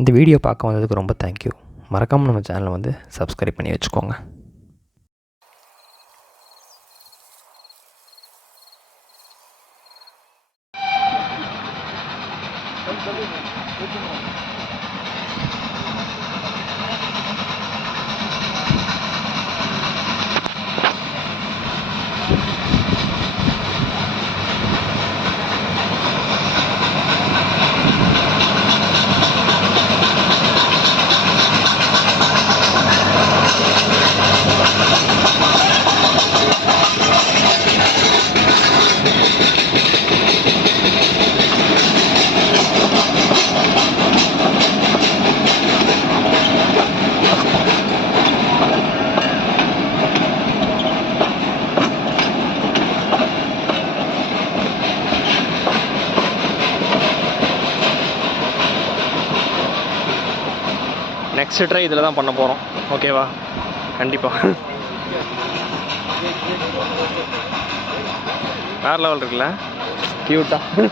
இந்த வீடியோ பார்க்க வந்ததுக்கு ரொம்ப தேங்க்யூ. மறக்காமல் நம்ம சேனலை வந்து சப்ஸ்கிரைப் பண்ணி வச்சுக்கோங்க. நெக்ஸ்ட் ட்ரை இதில் தான் பண்ண போகிறோம். ஓகேவா? கண்டிப்பாக வேறு லெவல் இருக்குல்ல, க்யூட்டாக.